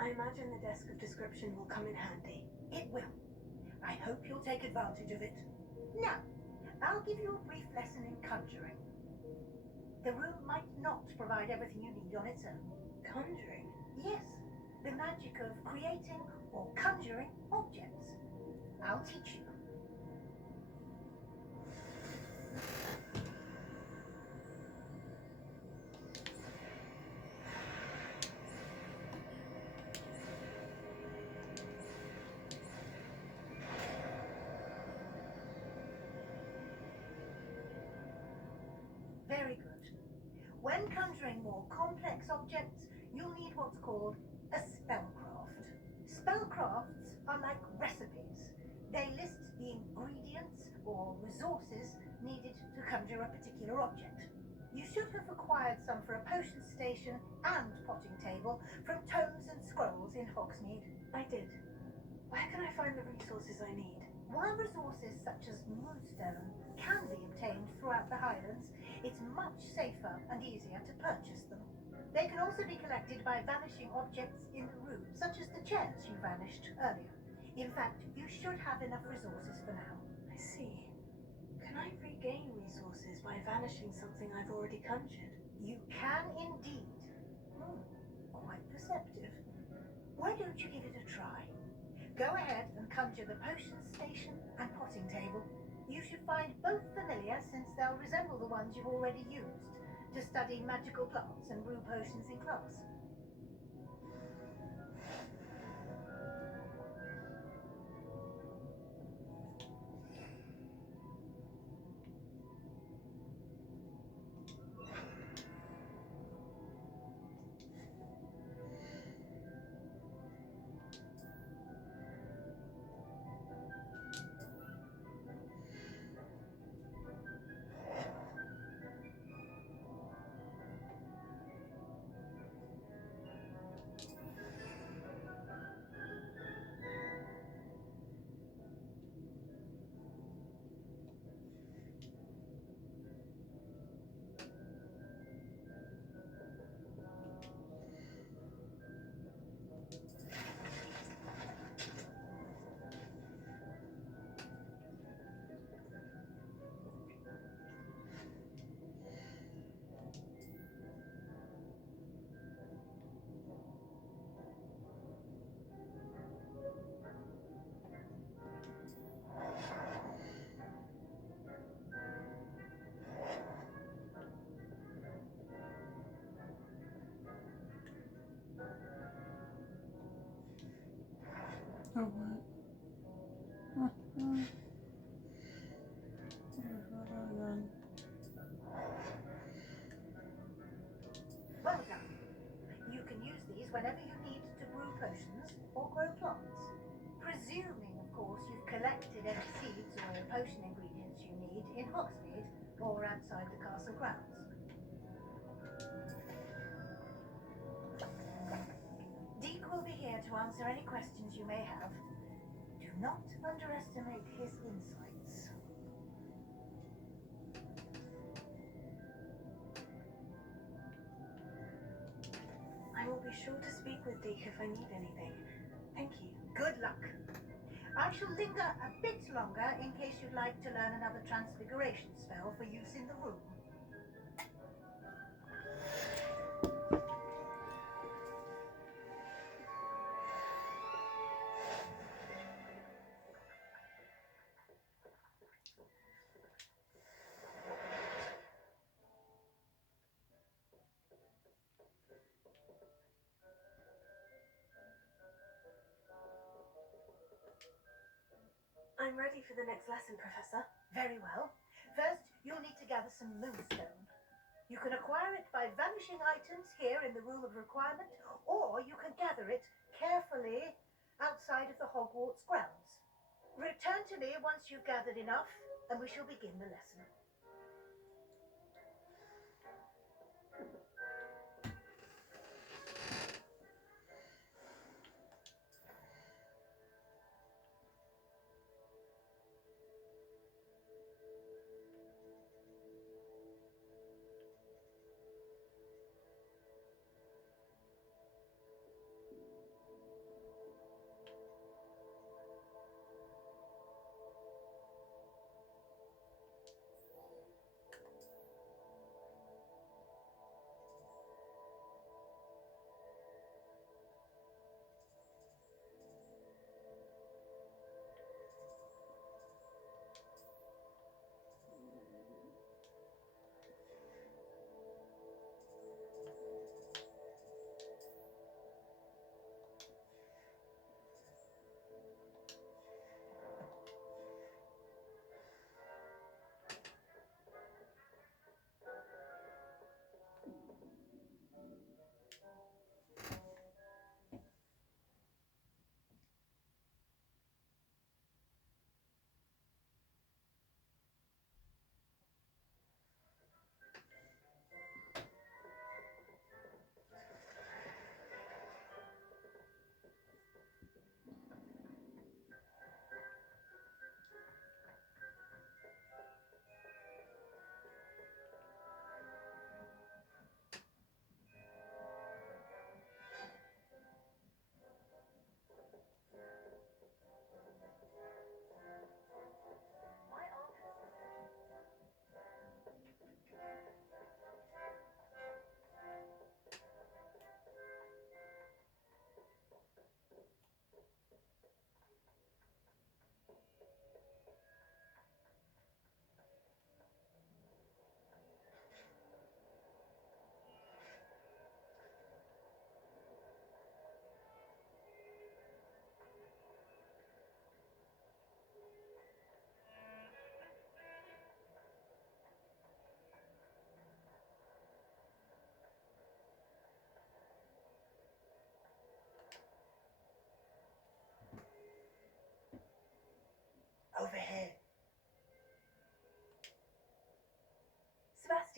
I imagine the desk of description will come in handy. It will. I hope you'll take advantage of it. Now, I'll give you a brief lesson in conjuring. The room might not provide everything you need on its own. Conjuring? Yes, the magic of creating or conjuring objects. I'll teach you. Very good. When conjuring more complex objects, you'll need what's called a spellcraft. Spellcrafts are like recipes. They list the ingredients or resources needed to conjure a particular object. You should have acquired some for a potion station and potting table from tomes and scrolls in Hogsmeade. I did. Where can I find the resources I need? While resources such as moonstone can be obtained throughout the Highlands, it's much safer and easier to purchase them. They can also be collected by vanishing objects in the room, such as the chairs you vanished earlier. In fact, you should have enough resources for now. I see. Can I regain resources by vanishing something I've already conjured? You can indeed. Quite perceptive. Why don't you give it a try? Go ahead and conjure the potion station and potting table. You should find both familiar since they'll resemble the ones you've already used to study magical plants and brew potions in class. Oh, what? Well done. You can use these whenever you need to brew potions or grow plants. Presuming, of course, you've collected any seeds or potion ingredients you need in Hogsmeade or outside the castle grounds. Deke will be here to answer any questions you may have. Do not underestimate his insights. I will be sure to speak with Deke if I need anything. Thank you. Good luck. I shall linger a bit longer in case you'd like to learn another transfiguration spell for use in the room. I'm ready for the next lesson, Professor. Very well. First, you'll need to gather some moonstone. You can acquire it by vanishing items here in the Room of Requirement, or you can gather it carefully outside of the Hogwarts grounds. Return to me once you've gathered enough, and we shall begin the lesson.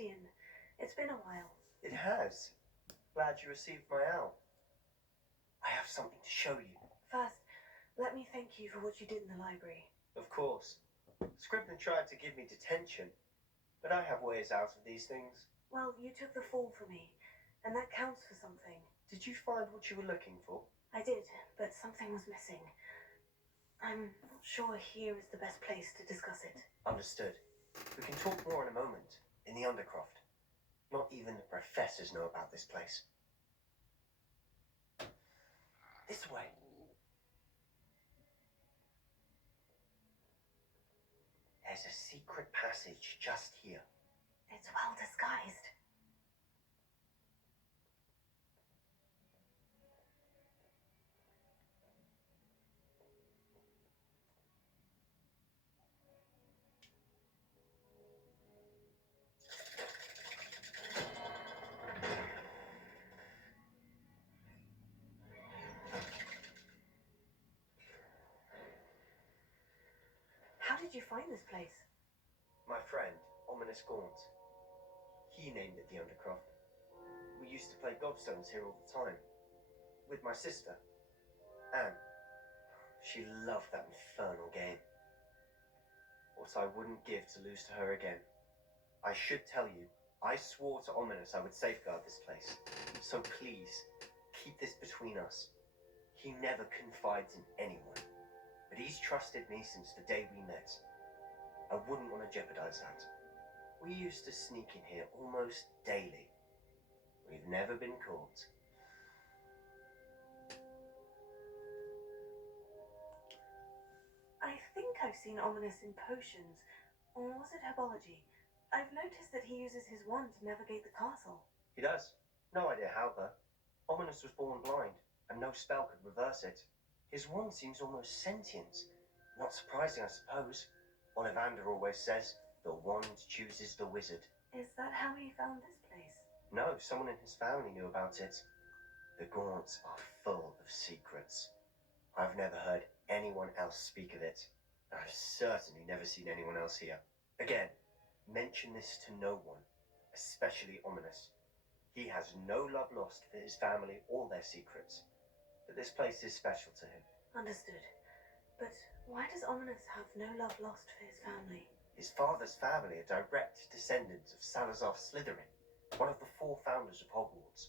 Sebastian. It's been a while. It has. Glad you received my owl. I have something to show you. First, let me thank you for what you did in the library. Of course. Scribner tried to give me detention, but I have ways out of these things. Well, you took the fall for me, and that counts for something. Did you find what you were looking for? I did, but something was missing. I'm not sure here is the best place to discuss it. Understood. We can talk more in a moment, in the Undercroft. Not even the professors know about this place. This way. There's a secret passage just here. It's well disguised. How did you find this place? My friend, Ominous Gaunt. He named it the Undercroft. We used to play gobstones here all the time. With my sister, Anne. She loved that infernal game. What I wouldn't give to lose to her again. I should tell you, I swore to Ominous I would safeguard this place. So please, keep this between us. He never confides in anyone. But he's trusted me since the day we met. I wouldn't want to jeopardize that. We used to sneak in here almost daily. We've never been caught. I think I've seen Ominous in potions, or was it herbology? I've noticed that he uses his wand to navigate the castle. He does. No idea how, though. Ominous was born blind, and no spell could reverse it. His wand seems almost sentient. Not surprising, I suppose. Ollivander always says, the wand chooses the wizard. Is that how he found this place? No, someone in his family knew about it. The Gaunts are full of secrets. I've never heard anyone else speak of it. I've certainly never seen anyone else here. Again, mention this to no one, especially Ominous. He has no love lost for his family or their secrets. But this place is special to him. Understood. But why does Ominous have no love lost for his family? His father's family are direct descendants of Salazar Slytherin, one of the 4 founders of Hogwarts.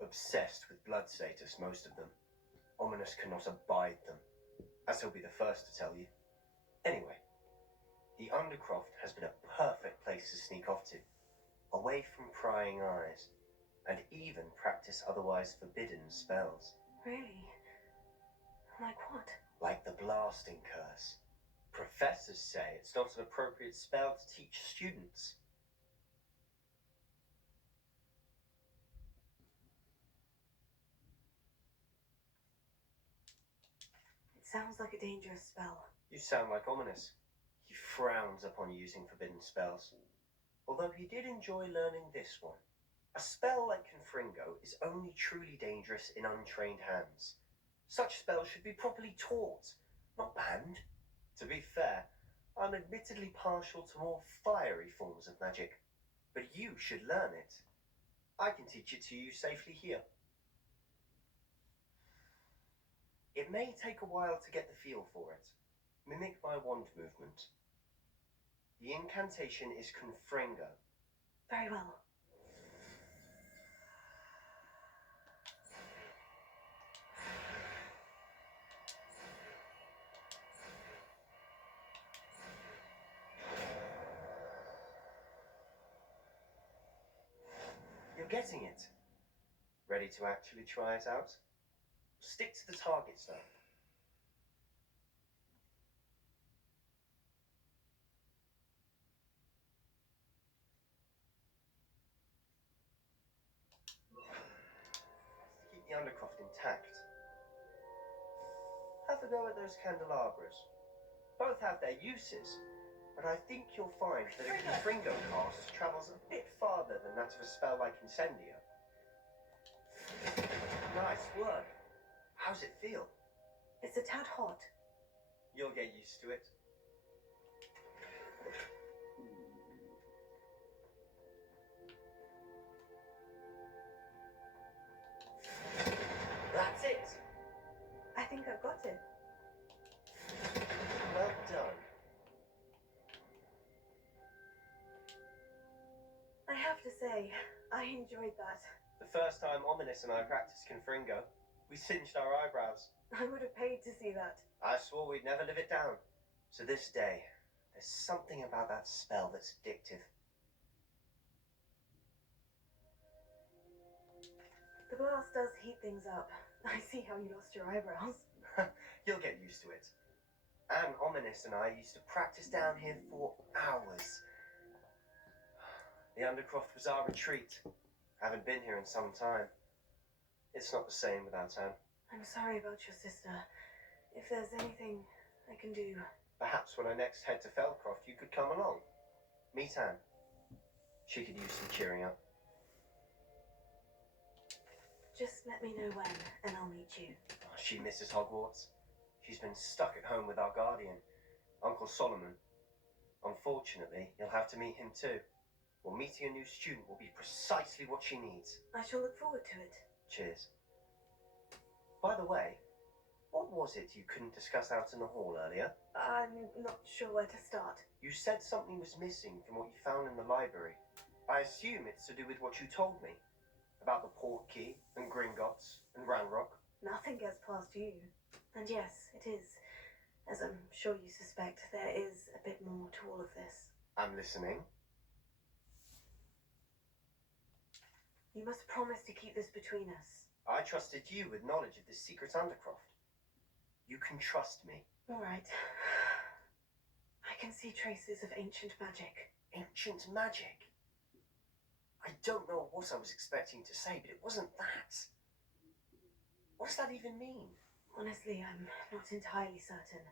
Obsessed with blood status, most of them. Ominous cannot abide them, as he'll be the first to tell you. Anyway, the Undercroft has been a perfect place to sneak off to, away from prying eyes, and even practice otherwise forbidden spells. Really? Like what? Like the blasting curse. Professors say it's not an appropriate spell to teach students. It sounds like a dangerous spell. You sound like Ominous. He frowns upon using forbidden spells. Although he did enjoy learning this one. A spell like Confringo is only truly dangerous in untrained hands. Such spells should be properly taught, not banned. To be fair, I'm admittedly partial to more fiery forms of magic, but you should learn it. I can teach it to you safely here. It may take a while to get the feel for it. Mimic my wand movement. The incantation is Confringo. Very well. You're getting it. Ready to actually try it out? Stick to the targets, though. To keep the Undercroft intact. Have a go at those candelabras. Both have their uses, but I think you'll find that a Confringo cast travels a bit farther than that of a spell like Incendio. Nice work. How's it feel? It's a tad hot. You'll get used to it. have to say, I enjoyed that. The first time Ominous and I practiced Confringo, we singed our eyebrows. I would have paid to see that. I swore we'd never live it down. To this day, there's something about that spell that's addictive. The blast does heat things up. I see how you lost your eyebrows. You'll get used to it. And Ominous and I used to practice down here for hours. The Undercroft was our retreat. Haven't been here in some time. It's not the same without Anne. I'm sorry about your sister. If there's anything I can do... Perhaps when I next head to Feldcroft, you could come along. Meet Anne. She could use some cheering up. Just let me know when, and I'll meet you. She misses Hogwarts. She's been stuck at home with our guardian, Uncle Solomon. Unfortunately, you'll have to meet him too. Well, meeting a new student will be precisely what she needs. I shall look forward to it. Cheers. By the way, what was it you couldn't discuss out in the hall earlier? I'm not sure where to start. You said something was missing from what you found in the library. I assume it's to do with what you told me. About the Portkey and Gringotts and Ranrock. Nothing gets past you. And yes, it is. As I'm sure you suspect, there is a bit more to all of this. I'm listening. You must promise to keep this between us. I trusted you with knowledge of this secret Undercroft. You can trust me. All right. I can see traces of ancient magic. Ancient magic? I don't know what I was expecting to say, but it wasn't that. What does that even mean? Honestly, I'm not entirely certain.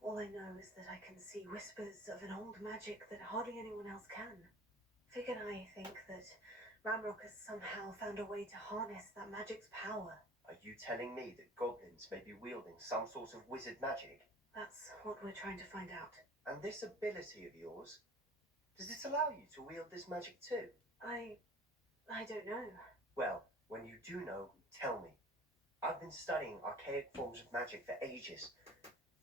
All I know is that I can see whispers of an old magic that hardly anyone else can. Fig and I think that Ranrock has somehow found a way to harness that magic's power. Are you telling me that goblins may be wielding some sort of wizard magic? That's what we're trying to find out. And this ability of yours, does it allow you to wield this magic too? I don't know. Well, when you do know, tell me. I've been studying archaic forms of magic for ages.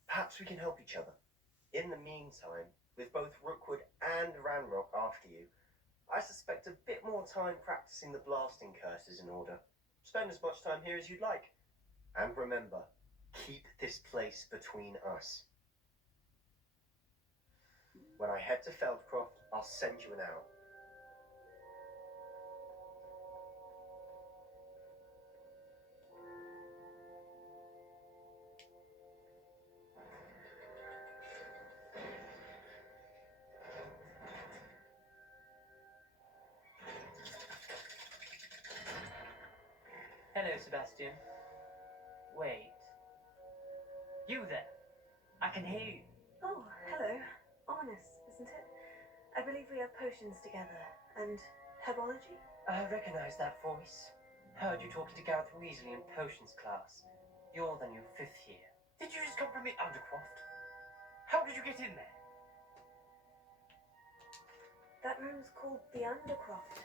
Perhaps we can help each other. In the meantime, with both Rookwood and Ranrock after you, I suspect a bit more time practicing the blasting curse is in order. Spend as much time here as you'd like. And remember, keep this place between us. When I head to Feldcroft, I'll send you an owl. Hello, Sebastian. Wait. You there? I can hear you. Oh, hello. Ominous, isn't it? I believe we have potions together. And herbology? I recognize that voice. Heard you talking to Gareth Weasley in potions class. You're the new 5th year. Did you just come from the Undercroft? How did you get in there? That room's called the Undercroft.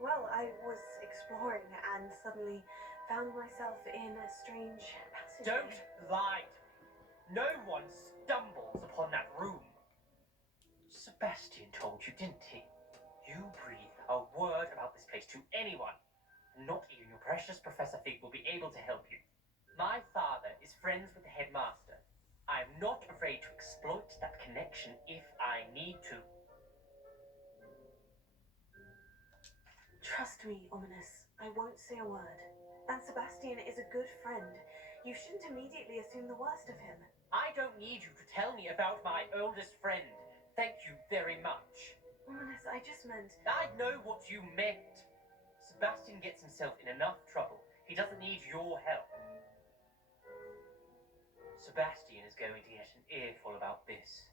Well, I was exploring and suddenly found myself in a strange passage. Don't lie to me. No one stumbles upon that room. Sebastian told you, didn't he? You breathe a word about this place to anyone. Not even your precious Professor Fig will be able to help you. My father is friends with the headmaster. I'm not afraid to exploit that connection if I need to. Trust me, Ominous. I won't say a word. And Sebastian is a good friend. You shouldn't immediately assume the worst of him. I don't need you to tell me about my oldest friend. Thank you very much. Ominous, I just meant... I know what you meant. Sebastian gets himself in enough trouble. He doesn't need your help. Sebastian is going to get an earful about this.